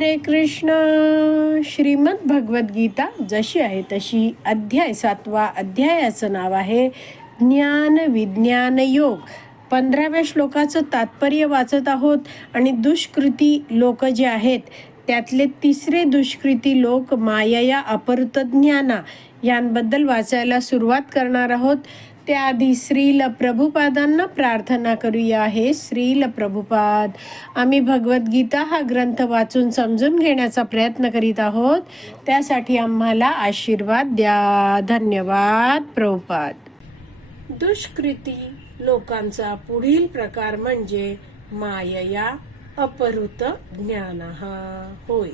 हरे कृष्ण. श्रीमद भगवद्गीता जशी आहे तशी अध्याय सातवा अध्यायाचं नाव आहे ज्ञान विज्ञान योग. पंधराव्या श्लोकाचं तात्पर्य वाचत आहोत आणि दुष्कृती लोक जे आहेत त्यातले तिसरे दुष्कृती लोक मायया अपहृत ज्ञाना यांबद्दल वाचायला सुरुवात करणार आहोत. त्याआधी श्रील प्रभुपादांना प्रार्थना करूया. हे श्रील प्रभुपाद आम्ही भगवद्गीता हा ग्रंथ वाचून समजून घेण्याचा प्रयत्न करीत आहोत. त्यासाठी आम्हाला आशीर्वाद द्या. धन्यवाद प्रभुपाद. दुष्कृती लोकांचा पुढील प्रकार म्हणजे मायया अपहृत ज्ञान. होय.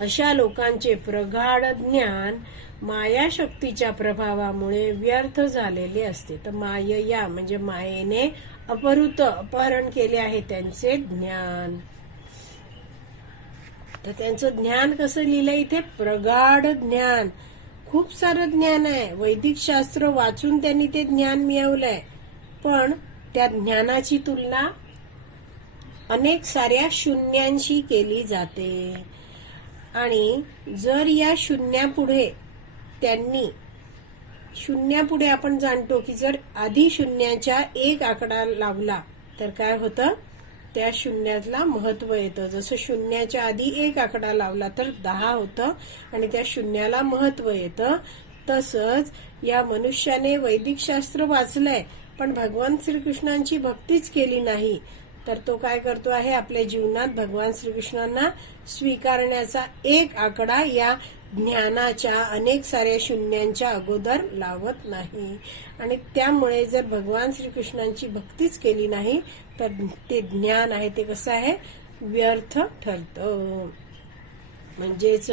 अशा लोकांचे प्रगाढ ज्ञान मायाशक्तीच्या प्रभावामुळे व्यर्थ झालेले असते. तर मायया म्हणजे मायेने अपहृत अपहरण केले आहे त्यांचे ज्ञान. तर त्यांचं ज्ञान कसं लिहिलंय इथे? प्रगाढ ज्ञान. खूप सारं ज्ञान आहे. वैदिक शास्त्र वाचून त्यांनी ते ज्ञान मिळवलंय. पण त्या ज्ञानाची तुलना अनेक साऱ्या शून्यांशी केली जाते. आणि जर या शून्यापुढे त्यांनी शून्यापुढे आपण जाणतो की जर आधी शून्याच्या एक आकडा लावला तर काय होतं? त्या शून्यातला महत्त्व येतं. जसं शून्याच्या आधी एक आकडा लावला तर दहा होतं आणि त्या शून्याला महत्त्व येतं तसंच या मनुष्याने वैदिक शास्त्र वाचलंय पण भगवान श्रीकृष्णांची भक्तीच केली नाही. तर तो काय करतो आहे आपल्या जीवनात भगवान श्रीकृष्णांना स्वीकारण्याचा एक आकडा या ज्ञानाच्या अनेक साऱ्या शून्यांच्या अगोदर लावत नाही. आणि त्यामुळे जर भगवान श्रीकृष्णांची भक्तीच केली नाही तर ते ज्ञान आहे ते कसं आहे? व्यर्थ ठरतं. म्हणजेच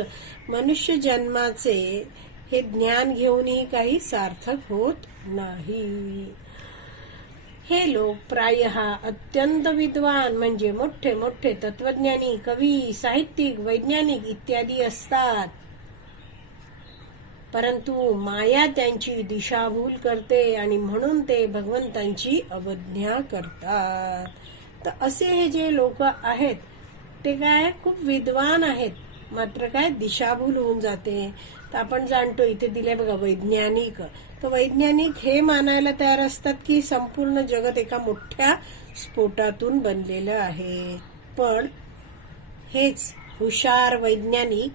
मनुष्य जन्माचे हे ज्ञान घेऊनही काही सार्थक होत नाही. हे लोक प्राय अत्यंत विद्वान म्हणजे मोठे मोठे तत्वज्ञानी कवी साहित्यिक वैज्ञानिक इत्यादी असतात. परंतु माया त्यांची दिशाभूल करते आणि म्हणून ते भगवंतांची अवज्ञा करतात. तर असे हे जे लोक आहेत ते काय खूप विद्वान आहेत मात्र काय दिशाभूल होऊन जाते. तर आपण जाणतो इथे दिले बघा वैज्ञानिक. तर वैज्ञानिक हे मानायला तयार असतात की संपूर्ण जगत एका मोठ्या स्फोटातून बनलेलं आहे. पण हेच हुशार वैज्ञानिक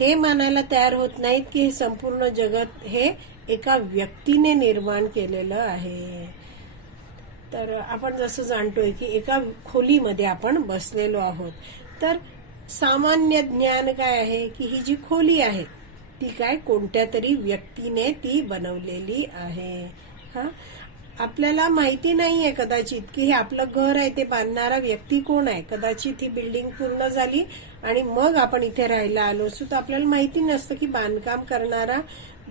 हे मानायला तयार होत नाहीत की हे संपूर्ण जगत हे एका व्यक्तीने निर्माण केलेलं आहे. तर आपण जसं जाणतोय की एका खोलीमध्ये आपण बसलेलो आहोत. तर सामान्य ज्ञान काय आहे की ही जी खोली आहे ती काय कोणत्या तरी व्यक्तीने ती बनवलेली आहे. हा? आपल्याला माहिती नाहीये कदाचित की हे आपलं घर आहे ते बांधणारा व्यक्ती कोण आहे. कदाचित ही बिल्डिंग पूर्ण झाली आणि मग आपण इथे राहायला आलो असतो. तर आपल्याला माहिती नसतं की बांधकाम करणारा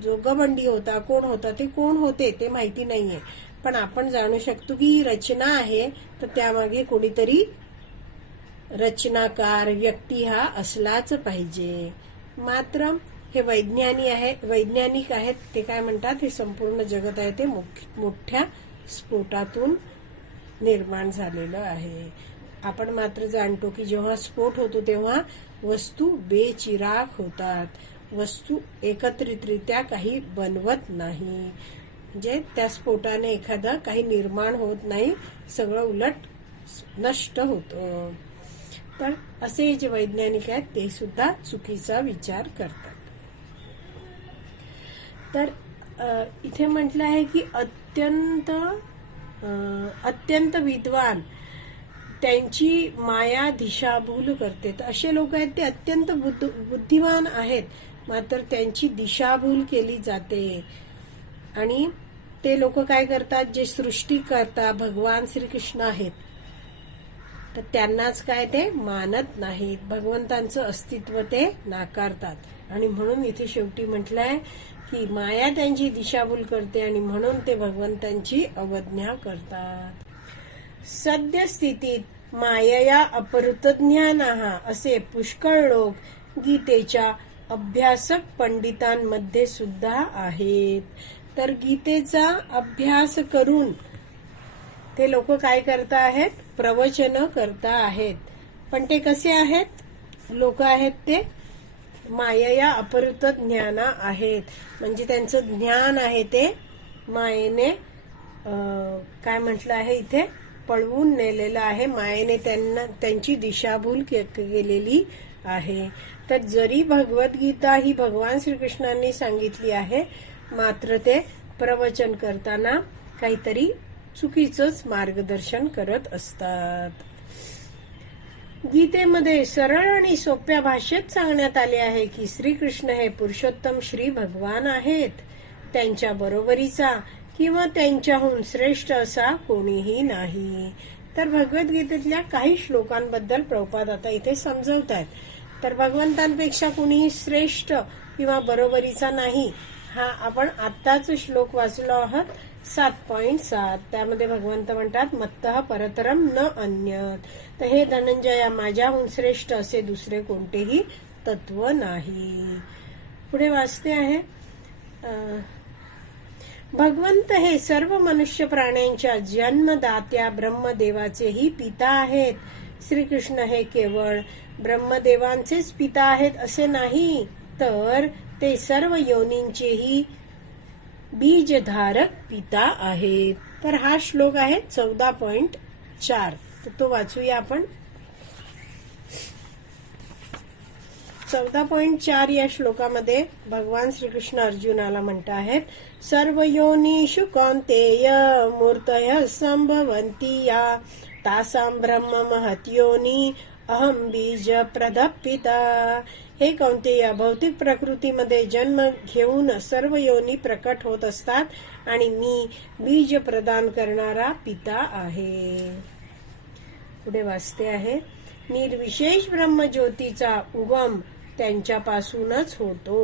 जोगबंडी होता कोण होता ते कोण होते ते माहिती नाहीये. पण आपण जाणू शकतो की ही रचना आहे तर त्यामागे कोणीतरी रचनाकार व्यक्ती हा असलाच पाहिजे. मात्र हे वैज्ञानिक आहेत वैज्ञानिक आहेत ते काय म्हणतात? हे संपूर्ण जगत आहे ते मोठ्या स्फोटातून निर्माण झालेलं आहे. आपण मात्र जाणतो की जेव्हा स्फोट होतो तेव्हा वस्तू बेचिराग होतात. वस्तू एकत्रितरित्या काही बनवत नाही. म्हणजे त्या स्फोटाने एखादं काही निर्माण होत नाही सगळं उलट नष्ट होतं. तर असे जे वैज्ञानिक आहेत ते सुद्धा चुकीचा विचार करतात. तर इथे म्हटलं आहे की अत्यंत अत्यंत विद्वान त्यांची माया दिशाभूल करते. तर असे लोक आहेत ते अत्यंत बुद्धिमान आहेत. मात्र त्यांची दिशाभूल केली जाते. आणि ते लोक काय करतात? जे सृष्टी करता भगवान श्रीकृष्ण आहेत. तर त्यांनाच काय ते मानत नाहीत. भगवंतांचं अस्तित्व ते नाकारतात. आणि म्हणून इथे शेवटी म्हटलंय की माया त्यांची दिशाभूल करते आणि म्हणून ते भगवंतांची अवज्ञा करतात. सद्यस्थितीत मायया अपहृत ज्ञान असे पुष्कळ लोक गीतेच्या अभ्यासक पंडितांमध्ये सुद्धा आहेत. तर गीतेचा अभ्यास करून ते लोक काय करता आहेत? प्रवचन करता आहेत. पण ते कसे आहेत? लोक आहेत ते मायया अपहृत ज्ञाना आहेत. म्हणजे त्यांचं ज्ञान आहे ते मायेने काय म्हटलं आहे इथे? पळवून नेलेलं आहे. मायेने त्यांना त्यांची दिशाभूल के- केलेली आहे. तर जरी भगवद्गीता ही भगवान श्रीकृष्णांनी सांगितली आहे मात्र ते प्रवचन करताना काहीतरी चुकीचंच मार्गदर्शन करत असतात. गीतेमध्ये सरळ आणि सोप्या भाषेत सांगण्यात आले आहे की श्रीकृष्ण हे पुरुषोत्तम श्री भगवान आहेत. त्यांच्या बरोबरीचा किंवा त्यांच्याहून श्रेष्ठ असा कोणीही नाही. तर भगवद्गीतेतल्या काही श्लोकांबद्दल प्रभुपाद आता इथे समजवत आहेत तर भगवंतांपेक्षा कुणीही श्रेष्ठ किंवा बरोबरीचा नाही हा आपण आत्ताच श्लोक वाचलो आहोत. सात पॉइंट सात. त्यामध्ये भगवंत म्हणतात मत्त परतरम न अन्य तर हे धनंजया माझ्याहून श्रेष्ठ असे दुसरे कोणतेही तत्व नाही. पुढे वाचते आहे. भगवंत हे सर्व मनुष्य प्राण्यांच्या जन्मदात्या ब्रह्मदेवाचेही पिता आहेत. श्रीकृष्ण हे केवळ ब्रह्मदेवांचेच पिता आहेत असे नाही तर ते सर्व योनींचेही बीजधारक पिता आहेत. तर हा श्लोक आहे चौदा पॉइंट चार. तर तो वाचूया आपण. चौदा पॉइंट चार या श्लोकामध्ये भगवान श्रीकृष्ण अर्जुनाला म्हणत आहेत सर्व योनिषु कौंतेय मूर्तय संभवंती या. तासाम ब्रह्म महत योनी अहम बीज प्रदपिता हे कौंतेय भौतिक प्रकृतीमध्ये जन्म घेऊन सर्व योनी प्रकट होत असतात आणि मी बीज प्रदान करणारा पिता आहे. पुढे वाचते आहे निर्विशेष ब्रह्मज्योतीचा उगम त्यांच्यापासूनच होतो.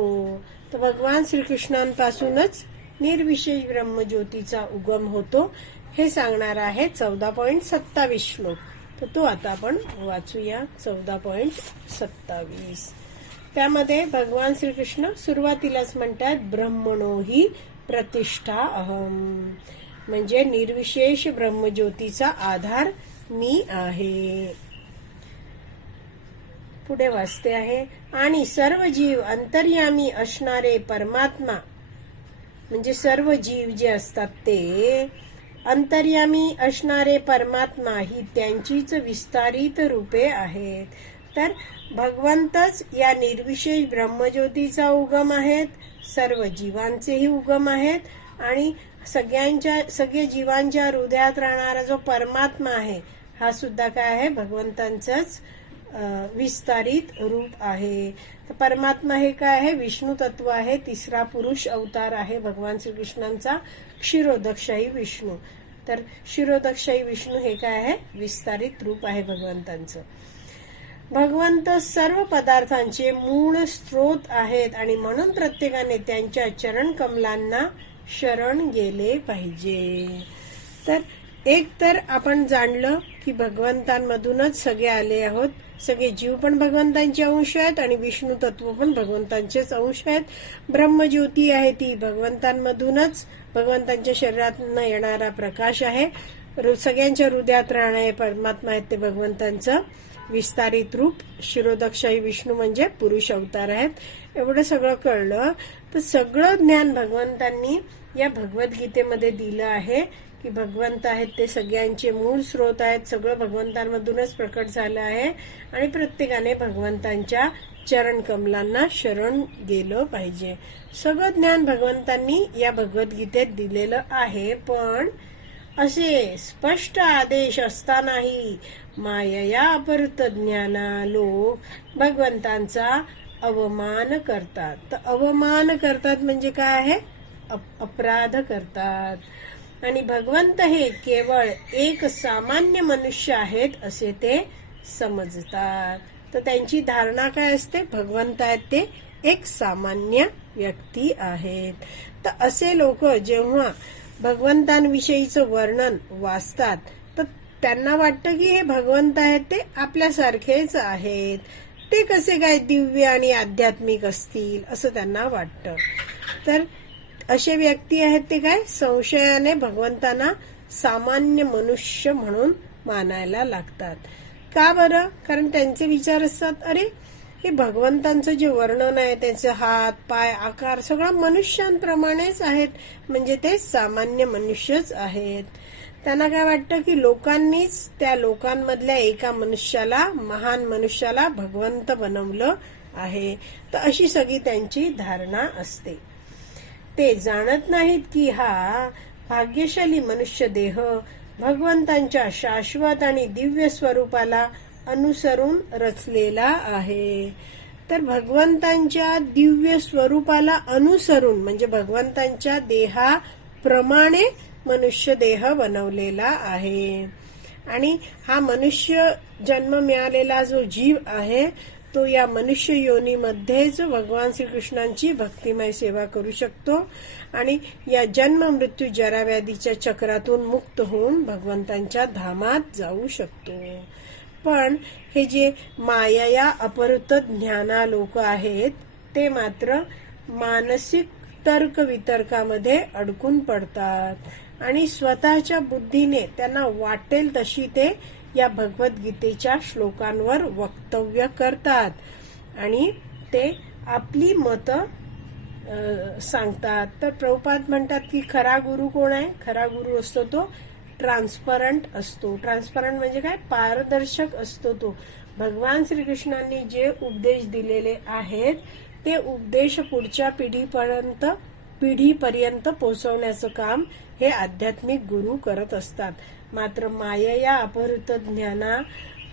तर भगवान श्रीकृष्णांपासूनच निर्विशेष ब्रह्मज्योतीचा उगम होतो हे सांगणार आहे चौदा पॉइंट सत्तावीस श्लोक. तर तो आता आपण वाचूया. चौदा पॉइंट सत्तावीस. त्यामध्ये भगवान श्रीकृष्ण सुरुवातीलाच म्हणतात ब्रह्मणो ही प्रतिष्ठा अहम. म्हणजे निर्विशेष ब्रह्मज्योतीचा आधार मी आहे. पुढे वाचते आहे आणि सर्व जीव अंतर्यामी असणारे परमात्मा म्हणजे सर्व जीव जे असतात ते अंतर्यामी असणारे परमात्मा ही त्यांचीच विस्तारित रूपे आहेत. तर भगवंतच या निर्विशेष ब्रह्मज्योतीचा उगम आहेत. सर्व जीवांचेही उगम आहेत. आणि सगळ्यांच्या सगळे जीवांच्या हृदयात राहणारा जो परमात्मा आहे हा सुद्धा काय आहे? भगवंतांचंच विस्तारित रूप आहे. तर परमात्मा हे काय आहे? विष्णू तत्व आहे. तिसरा पुरुष अवतार आहे भगवान श्रीकृष्णांचा. क्षीरोदक्षाई विष्णू. तर क्षीरोदकशाही विष्णू हे काय आहे? विस्तारित रूप आहे भगवंतांचं. भगवंत सर्व पदार्थांचे मूळ स्रोत आहेत आणि म्हणून प्रत्येकाने त्यांच्या चरण कमलांना शरण गेले पाहिजे. तर एक तर आपण जाणलं की भगवंतांमधूनच सगळे आले आहोत. सगळे जीव पण भगवंतांचे अंश आहेत आणि विष्णू तत्व पण भगवंतांचेच अंश आहेत. ब्रह्मज्योती आहे ती भगवंतांमधूनच. भगवंतांच्या शरीरातून येणारा प्रकाश आहे. रु- सगळ्यांच्या हृदयात राहणारे परमात्मा आहेत ते भगवंतांचं. विस्तारित रूप शिरोदक्षाही विष्णू म्हणजे पुरुष अवतार आहेत. एवढं सगळं कळलं. तर सगळं ज्ञान भगवंतांनी या भगवद्गीतेमध्ये दिलं आहे. की भगवंत आहेत ते सगळ्यांचे मूळ स्रोत आहेत. सगळं भगवंतांमधूनच प्रकट झालं आहे. आणि प्रत्येकाने भगवंतांच्या चरण कमलांना शरण गेलं पाहिजे. सगळं ज्ञान भगवंतांनी या भगवद्गीतेत दिलेलं आहे. पण असे स्पष्ट आदेश असतानाही मायया अपरत ज्ञाना लोक भगवंतांचा अवमान करतात. तर अवमान करतात म्हणजे काय आहे? अप- अपराध करतात. आणि भगवंत हे केवळ एक सामान्य मनुष्य आहेत असे ते समजतात. तर त्यांची धारणा काय असते? भगवंत आहेत ते एक सामान्य व्यक्ती आहेत. तर असे लोक जेव्हा भगवंतांविषयीचं वर्णन वाचतात तर त्यांना वाटतं की हे भगवंत आहेत ते आपल्यासारखेच आहेत. ते कसे काय दिव्य आणि आध्यात्मिक असतील असं त्यांना वाटतं. तर असे व्यक्ती आहेत ते काय? संशयाने भगवंतांना सामान्य मनुष्य म्हणून मानायला लागतात. का बरं? कारण त्यांचे विचार असतात अरे हे भगवंतांचं जे वर्णन आहे त्यांचे हात पाय आकार सगळं मनुष्यांप्रमाणेच आहेत. म्हणजे ते सामान्य मनुष्यच आहेत. त्यांना काय वाटतं की लोकांनीच त्या लोकांमधल्या एका मनुष्याला महान मनुष्याला भगवंत बनवलं आहे. तर अशी सगळी त्यांची धारणा असते. ते जाणत नाहीत की हा भाग्यशाली मनुष्य देह भगवंतांच्या शाश्वत आणि दिव्य स्वरूपाला अनुसरून रचलेला आहे. तर भगवंतांच्या दिव्य स्वरूपाला अनुसरून म्हणजे भगवंतांच्या देहाप्रमाणे मनुष्य देह बनवलेला आहे. आणि हा मनुष्य जन्म मिळालेला जो जीव आहे तो या मनुष्य योनीमध्येच भगवान श्रीकृष्णांची भक्तिमय सेवा करू शकतो आणि या जन्म मृत्यू जराव्याधीच्या चक्रातून मुक्त होऊन भगवंतांच्या धामात जाऊ शकतो. पण हे जे माया अपहृत ज्ञाना लोक आहेत ते मात्र मानसिक तर्क वितर्कामध्ये अडकून पडतात आणि स्वतःच्या बुद्धीने त्यांना वाटेल तशी ते या भगवद्गीतेच्या श्लोकांवर वक्तव्य करतात. आणि ते आपली मतं सांगतात. तर प्रभुपाद म्हणतात की खरा गुरु कोण आहे? खरा गुरु असतो तो ट्रान्सपरंट असतो. ट्रान्सपरंट म्हणजे काय? पारदर्शक असतो तो. भगवान श्रीकृष्णांनी जे उपदेश दिलेले आहेत ते उपदेश पुढच्या पिढीपर्यंत पिढीपर्यंत पोहोचवण्याचं काम हे आध्यात्मिक गुरु करत असतात. मात्र मायया अपहृत ज्ञाना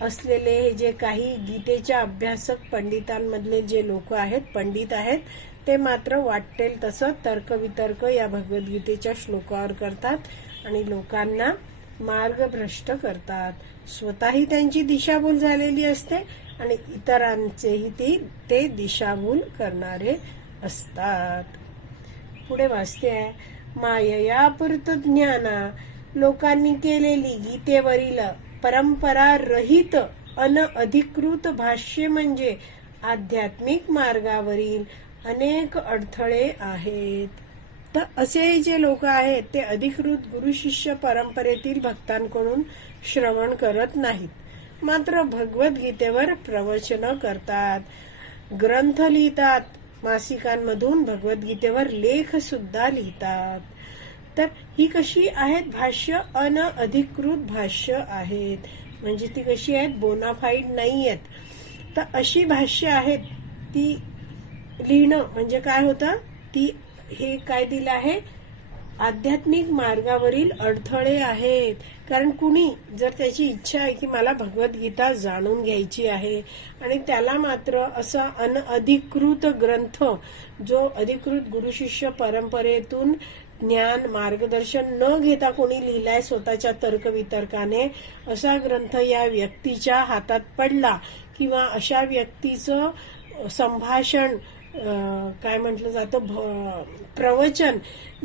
असलेले हे जे काही गीतेच्या अभ्यासक पंडितांमधले जे लोक आहेत पंडित आहेत ते मात्र वाटेल तसं तर्कवितर्क या भगवद्गीतेच्या श्लोकावर करतात आणि लोकांना मार्गभ्रष्ट करतात. स्वतःही त्यांची दिशाभूल झालेली असते आणि इतरांचेही ती ते दिशाभूल करणारे असतात. पुढे वाचते आहे. मायया ज्ञाना लोकांनी केलेली गीतेवरील परंपरा रहित अनअधिकृत भाष्य म्हणजे आध्यात्मिक मार्गावरील अनेक अडथळे आहेत. तर असे जे लोक आहेत ते अधिकृत गुरु शिष्य परंपरेतील भक्तांकडून श्रवण करत नाहीत. मात्र भगवद्गीतेवर प्रवचन करतात. ग्रंथ लिहितात. मासिकांमधून भगवद्गीतेवर लेख सुद्धा लिहितात. तर ही कशी आहेत? भाष्य अनअधिकृत भाष्य आहेत. म्हणजे ती कशी आहेत? बोनाफाईड नाही आहेत. तर अशी भाष्य आहेत ती लिहिणं म्हणजे काय होतं? ती हे काय दिलं आहे? आध्यात्मिक मार्गावरील अडथळे आहेत. कारण कुणी जर त्याची इच्छा आहे की मला भगवद्गीता जाणून घ्यायची आहे आणि त्याला मात्र असा अनअधिकृत ग्रंथ जो अधिकृत गुरुशिष्य परंपरेतून ज्ञान मार्गदर्शन न घेता कोणी लिहिलाय स्वतःच्या तर्कवितर्काने असा ग्रंथ या व्यक्तीच्या हातात पडला किंवा अशा व्यक्तीचं संभाषण काय म्हटलं जातं भ- प्रवचन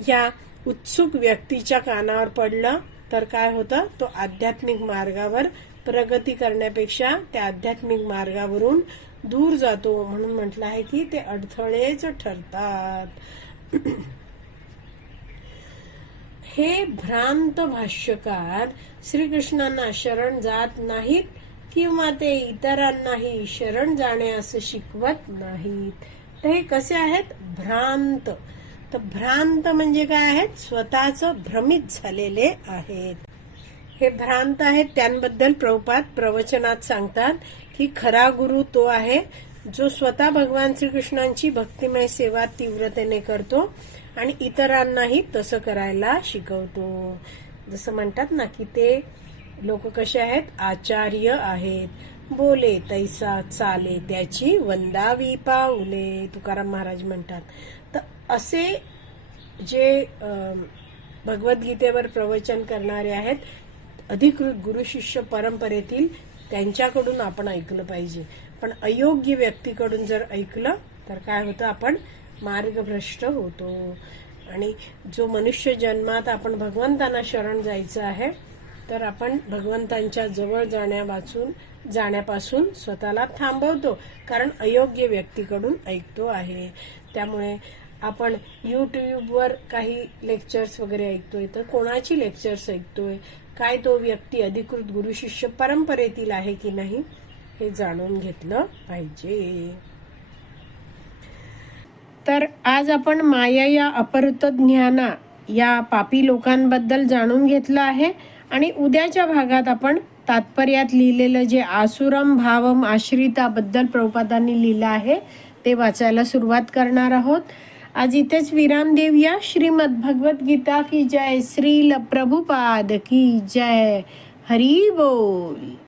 या उत्सुक व्यक्तीच्या कानावर पडलं तर काय होतं? तो आध्यात्मिक मार्गावर प्रगती करण्यापेक्षा त्या आध्यात्मिक मार्गावरून दूर जातो म्हणून म्हटलं आहे की ते अडथळेच ठरतात. हे भ्रांत भाष्यकार श्रीकृष्णांना शरण जात नाहीत किंवा ते इतरांनाही शरण जाण्यास शिकवत नाहीत. तर हे कसे आहेत? भ्रांत. तर भ्रांत म्हणजे काय आहेत? स्वतःच भ्रमित झालेले आहेत. हे भ्रांत आहेत त्यांबद्दल प्रभुपाद प्रवचनात सांगतात की खरा गुरु तो आहे जो स्वतः भगवान श्रीकृष्णांची भक्तिमय सेवा तीव्रतेने करतो आणि इतरांनाही तसं करायला शिकवतो. जसं म्हणतात ना की ते लोक कसे आहेत? आचार्य आहेत. बोले तैसा चाले त्याची वंदावी पाऊले तुकाराम महाराज म्हणतात. तर असे जे भगवद्गीतेवर प्रवचन करणारे आहेत अधिकृत गुरुशिष्य परंपरेतील त्यांच्याकडून आपण ऐकलं पाहिजे. पण अयोग्य व्यक्तीकडून जर ऐकलं तर काय होतं? आपण मार्गभ्रष्ट होतो. आणि जो मनुष्य जन्मात आपण भगवंतांना शरण जायचं आहे तर आपण भगवंतांच्या जवळ जाण्या वाचून जाण्यापासून स्वतःला थांबवतो. कारण अयोग्य व्यक्तीकडून ऐकतो आहे. त्यामुळे आपण यूट्यूबवर काही लेक्चर्स वगैरे ऐकतोय तर कोणाची लेक्चर्स ऐकतोय? काय तो व्यक्ती अधिकृत गुरुशिष्य परंपरेतील आहे की नाही? हे जाणून घेतलं पाहिजे. तर आज आपण माया या अपहृत ज्ञाना या पापी लोकांबद्दल जाणून घेतलं आहे आणि उद्याच्या भागात आपण तात्पर्यात लिहिलेलं जे आसुरम भावम आश्रिताबद्दल प्रभुपादांनी लिहिलं आहे ते वाचायला सुरुवात करणार आहोत. आज इथेच विराम देऊया. श्रीमद भगवत गीता की जय श्रील प्रभुपाद की जय. हरी बोल.